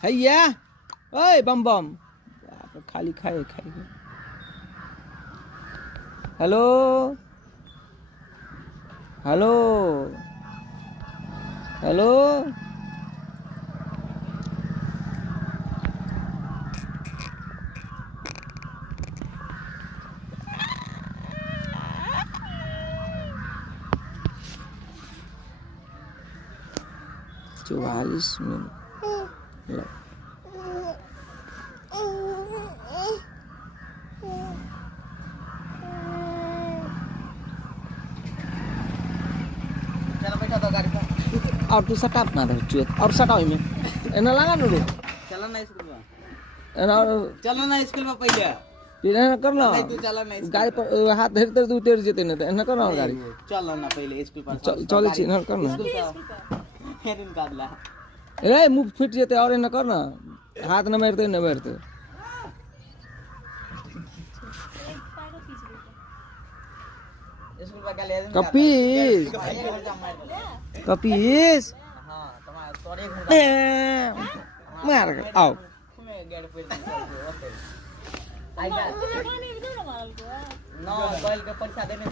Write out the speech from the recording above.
हैया ओए बम बम खाली खाए खाए हेलो हेलो हेलो चौवालीस मिनट और तू सटा अपना दे और सटा में एना लगा नु चला ना स्कूल में एना चला ना स्कूल में पहले फिर एना करना नहीं तू चला ना गाड़ी पर हाथ धरते तू उतर जेते न एना करना गाड़ी चला ना पहले स्कूल पर चले छी एना करना हेरिन काटला ए मुंह फट जेते और एना करना हाथ न मारते न मारते स्कूल पर गाली कपीस कपीस हां तुम्हारा तोरे घर मार आओ में गेट पे ओते आई जा ना कल के पैसा देने